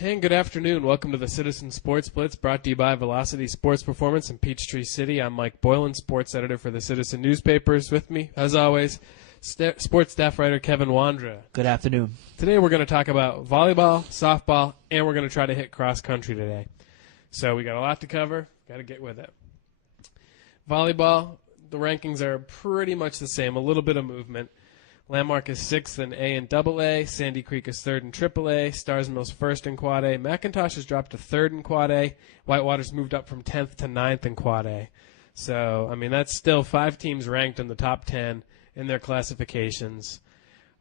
And good afternoon. Welcome to the Citizen Sports Blitz, brought to you by Velocity Sports Performance in Peachtree City. I'm Mike Boylan, sports editor for the Citizen newspapers. With me, as always, sports staff writer Kevin Wandra. Good afternoon. Today we're going to talk about volleyball, softball, and we're going to try to hit cross country today. So we got a lot to cover. Got to get with it. Volleyball, the rankings are pretty much the same. A little bit of movement. Landmark is 6th in A and AA. Sandy Creek is 3rd in AAA. Stars Mill's 1st in Quad A. McIntosh has dropped to 3rd in Quad A. Whitewater's moved up from 10th to 9th in Quad A. So, I mean, that's still 5 teams ranked in the top 10 in their classifications.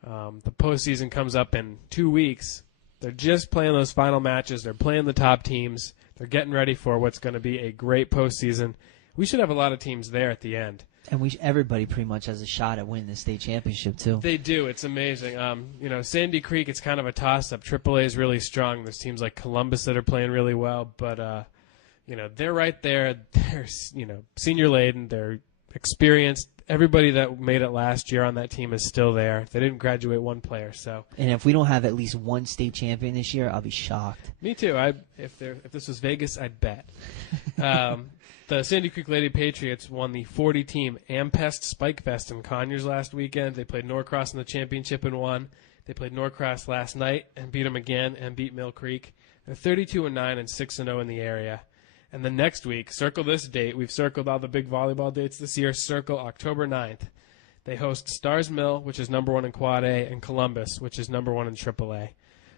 The postseason comes up in 2 weeks. They're just playing those final matches. They're playing the top teams. They're getting ready for what's going to be a great postseason. We should have a lot of teams there at the end. And everybody pretty much has a shot at winning the state championship, too. They do. It's amazing. Sandy Creek, it's kind of a toss-up. AAA is really strong. There's teams like Columbus that are playing really well. But, they're right there. They're, senior laden. They're experienced. Everybody that made it last year on that team is still there. They didn't graduate one player. And if we don't have at least one state champion this year, I'll be shocked. Me too. If this was Vegas, I'd bet. The Sandy Creek Lady Patriots won the 40-team Ampest Spike Fest in Conyers last weekend. They played Norcross in the championship and won. They played Norcross last night and beat them again and beat Mill Creek. They're 32-9 and 6-0 in the area. And then next week, circle this date. We've circled all the big volleyball dates this year. Circle October 9th. They host Stars Mill, which is number 1 in Quad A, and Columbus, which is number 1 in AAA.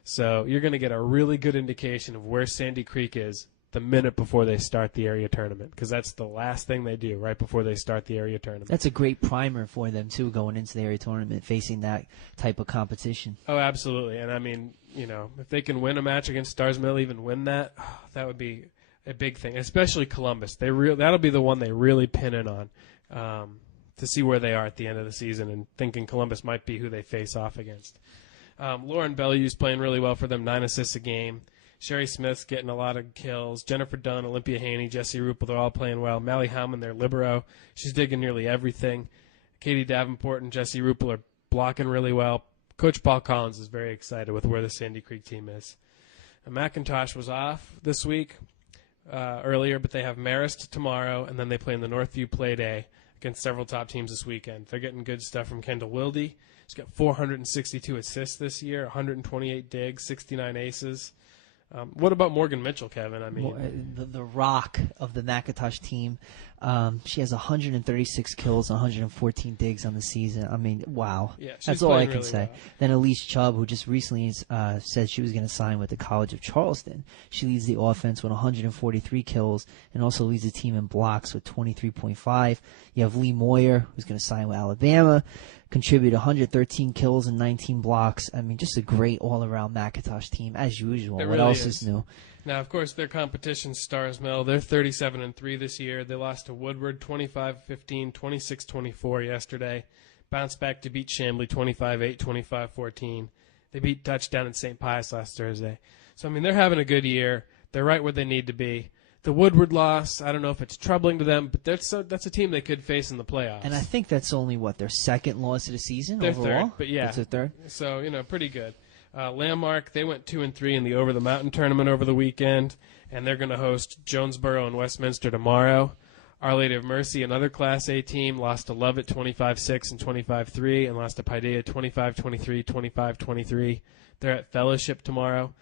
So you're going to get a really good indication of where Sandy Creek is the minute before they start the area tournament, because that's the last thing they do right before they start the area tournament. That's a great primer for them, too, going into the area tournament, facing that type of competition. Oh, absolutely. And, I mean, if they can win a match against Stars Mill, even win that, that would be a big thing, especially Columbus. That'll be the one they really pin in on to see where they are at the end of the season, and thinking Columbus might be who they face off against. Lauren Bellew's playing really well for them, 9 assists a game. Sherry Smith's getting a lot of kills. Jennifer Dunn, Olympia Haney, Jessie Ruppel, they're all playing well. Mally Howman, their libero, she's digging nearly everything. Katie Davenport and Jessie Ruppel are blocking really well. Coach Paul Collins is very excited with where the Sandy Creek team is. McIntosh was off this week earlier, but they have Marist tomorrow, and then they play in the Northview Play Day against several top teams this weekend. They're getting good stuff from Kendall Wilde. She's got 462 assists this year, 128 digs, 69 aces. What about Morgan Mitchell, Kevin? I mean, the rock of the McIntosh team. She has 136 kills, 114 digs on the season. I mean, wow. Yeah, that's all I can really say. Well. Then Elise Chubb, who just recently said she was going to sign with the College of Charleston. She leads the offense with 143 kills and also leads the team in blocks with 23.5. You have Lee Moyer, who's going to sign with Alabama. Contribute 113 kills and 19 blocks. I mean, just a great all-around McIntosh team, as usual. What else is new? Now, of course, their competition, Stars Mill, they're 37-3 this year. They lost to Woodward 25-15, 26-24 yesterday. Bounced back to beat Chambly 25-8, 25-14. They beat Touchdown in St. Pius last Thursday. So, I mean, they're having a good year. They're right where they need to be. The Woodward loss, I don't know if it's troubling to them, but that's a team they could face in the playoffs. And I think that's only, their second loss of the season They're overall? Third, but yeah. That's their third? So, pretty good. Landmark, they went 2-3 in the Over the Mountain tournament over the weekend, and they're going to host Jonesboro and Westminster tomorrow. Our Lady of Mercy, another Class A team, lost to Lovett 25-6 and 25-3, and lost to Paideia 25-23, 25-23. They're at Fellowship tomorrow.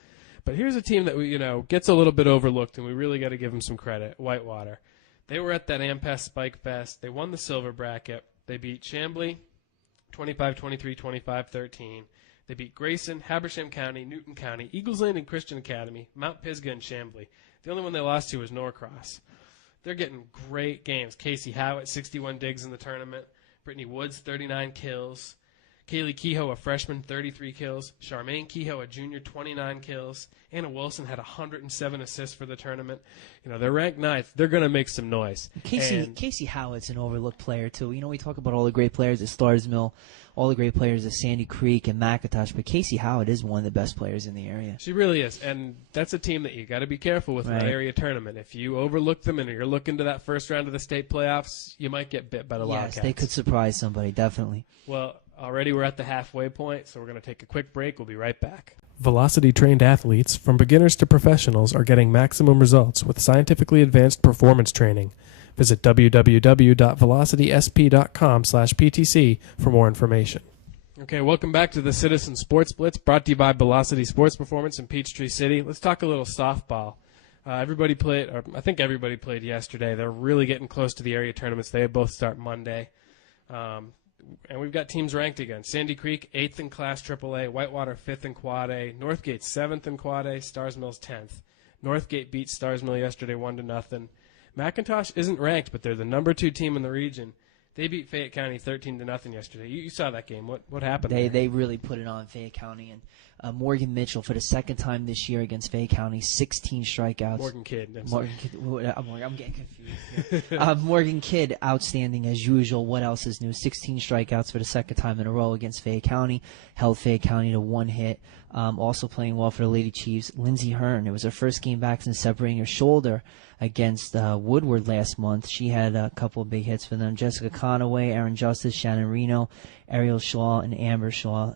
But here's a team that gets a little bit overlooked, and we really got to give them some credit. Whitewater. They were at that Ampest Spike Fest. They won the silver bracket. They beat Chambly 25-23, 25-13. They beat Grayson, Habersham County, Newton County, Eagles Landing Christian Academy, Mount Pisgah, and Chambly. The only one they lost to was Norcross. They're getting great games. Casey Howitt, 61 digs in the tournament. Brittany Woods, 39 kills. Kaylee Kehoe, a freshman, 33 kills. Charmaine Kehoe, a junior, 29 kills. Anna Wilson had 107 assists for the tournament. They're ranked 9th. They're going to make some noise. Casey Howitt's an overlooked player, too. We talk about all the great players at Stars Mill, all the great players at Sandy Creek and McIntosh, but Casey Howitt is one of the best players in the area. She really is, and that's a team that you got to be careful with in that area tournament. If you overlook them and you're looking to that first round of the state playoffs, you might get bit by the Wildcats. Yes, they could surprise somebody, definitely. Well, already we're at the halfway point, so we're going to take a quick break. We'll be right back. Velocity-trained athletes, from beginners to professionals, are getting maximum results with scientifically advanced performance training. Visit www.velocitysp.com/PTC for more information. Okay, welcome back to the Citizen Sports Blitz, brought to you by Velocity Sports Performance in Peachtree City. Let's talk a little softball. Everybody played, or I think everybody played yesterday. They're really getting close to the area tournaments. They both start Monday. And we've got teams ranked again. Sandy Creek, 8th in Class AAA. Whitewater, 5th in Quad A. Northgate, 7th in Quad A. Stars Mills, 10th. Northgate beat Stars Mill yesterday 1-0. McIntosh isn't ranked, but they're the number 2 team in the region. They beat Fayette County 13-0 yesterday. You saw that game. What happened there? They really put it on Fayette County. And Morgan Mitchell, for the second time this year against Fayette County, 16 strikeouts. Morgan Kidd. I'm getting confused. Morgan Kidd, outstanding as usual. What else is new? 16 strikeouts for the second time in a row against Fayette County. Held Fayette County to 1 hit. Also playing well for the Lady Chiefs, Lindsey Hearn. It was her first game back since separating her shoulder against Woodward last month. She had a couple of big hits for them. Jessica Conaway, Aaron Justice, Shannon Reno, Ariel Shaw, and Amber Shaw.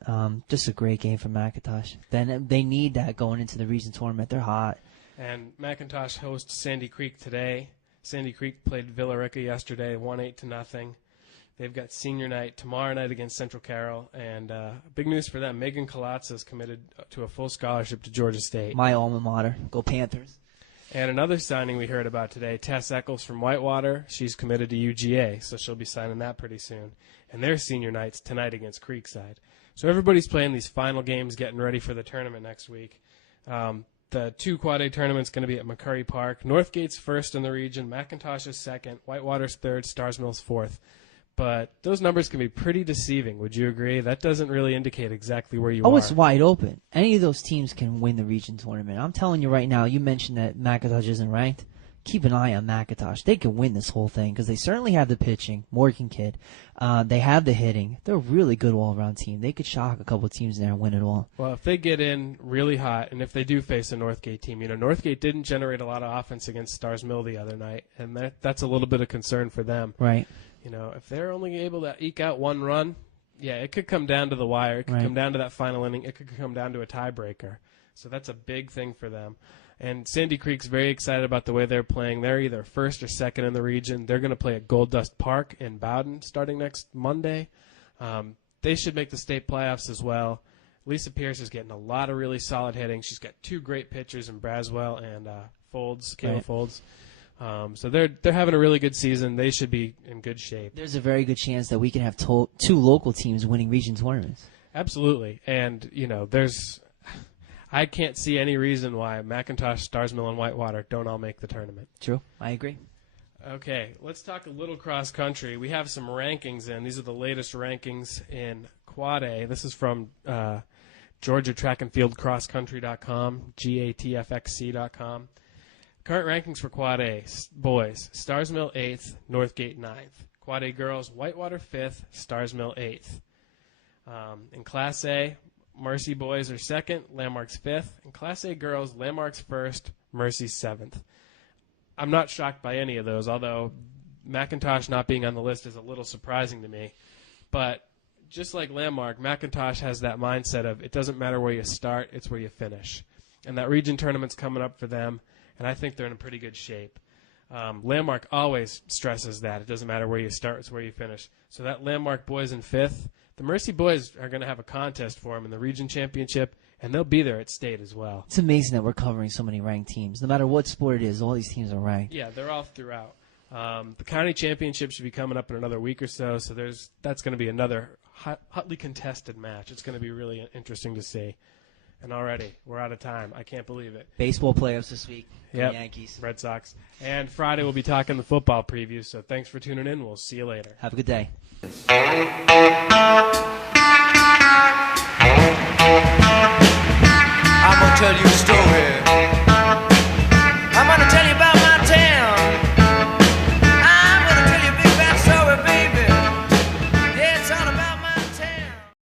Just a great game for McIntosh. Then they need that going into the region tournament. They're hot. And McIntosh hosts Sandy Creek today. Sandy Creek played Villarica yesterday, 1-8-0. They've got senior night tomorrow night against Central Carroll. And big news for them, Megan Colazzo is committed to a full scholarship to Georgia State. My alma mater. Go Panthers. And another signing we heard about today, Tess Eccles from Whitewater. She's committed to UGA, so she'll be signing that pretty soon. And their senior night's tonight against Creekside. So everybody's playing these final games, getting ready for the tournament next week. The 2 Quad A tournaments going to be at McCurry Park. Northgate's first in the region, McIntosh is second, Whitewater's third, Stars Mills fourth. But those numbers can be pretty deceiving. Would you agree? That doesn't really indicate exactly where you are. Oh, it's wide open. Any of those teams can win the region tournament. I'm telling you right now, you mentioned that McIntosh isn't ranked. Keep an eye on McIntosh. They can win this whole thing because they certainly have the pitching, Morgan Kidd. They have the hitting. They're a really good all-around team. They could shock a couple of teams there and win it all. Well, if they get in really hot, and if they do face a Northgate team, Northgate didn't generate a lot of offense against Stars Mill the other night, and that's a little bit of concern for them. Right. If they're only able to eke out 1 run, yeah, it could come down to the wire. It could come down to that final inning. It could come down to a tiebreaker. So that's a big thing for them. And Sandy Creek's very excited about the way they're playing. They're either first or second in the region. They're going to play at Gold Dust Park in Bowden starting next Monday. They should make the state playoffs as well. Lisa Pierce is getting a lot of really solid hitting. She's got 2 great pitchers in Braswell and Kayla Folds. So they're having a really good season. They should be in good shape. There's a very good chance that we can have 2 local teams winning region tournaments. Absolutely. And, I can't see any reason why McIntosh, Stars Mill, and Whitewater don't all make the tournament. True. I agree. Okay, let's talk a little cross country. We have some rankings in. These are the latest rankings in Quad A. This is from Georgia Track and Field CrossCountry.com, GATFXC.com. Current rankings for Quad A, boys, Stars Mill 8th, Northgate 9th. Quad A girls, Whitewater 5th, Stars Mill 8th. In Class A, Mercy boys are 2nd, Landmark's 5th. In Class A girls, Landmark's 1st, Mercy's 7th. I'm not shocked by any of those, although McIntosh not being on the list is a little surprising to me. But just like Landmark, McIntosh has that mindset of it doesn't matter where you start, it's where you finish. And that region tournament's coming up for them, and I think they're in pretty good shape. Landmark always stresses that. It doesn't matter where you start, it's where you finish. So that Landmark boys in 5th, the Mercy boys are going to have a contest for them in the region championship, and they'll be there at state as well. It's amazing that we're covering so many ranked teams. No matter what sport it is, all these teams are ranked. Yeah, they're all throughout. The county championship should be coming up in another week or so, so that's going to be another hotly contested match. It's going to be really interesting to see. And already, we're out of time. I can't believe it. Baseball playoffs this week. Yep. Yankees. Red Sox. And Friday, we'll be talking the football preview, so thanks for tuning in. We'll see you later. Have a good day. I'm gonna tell you a story.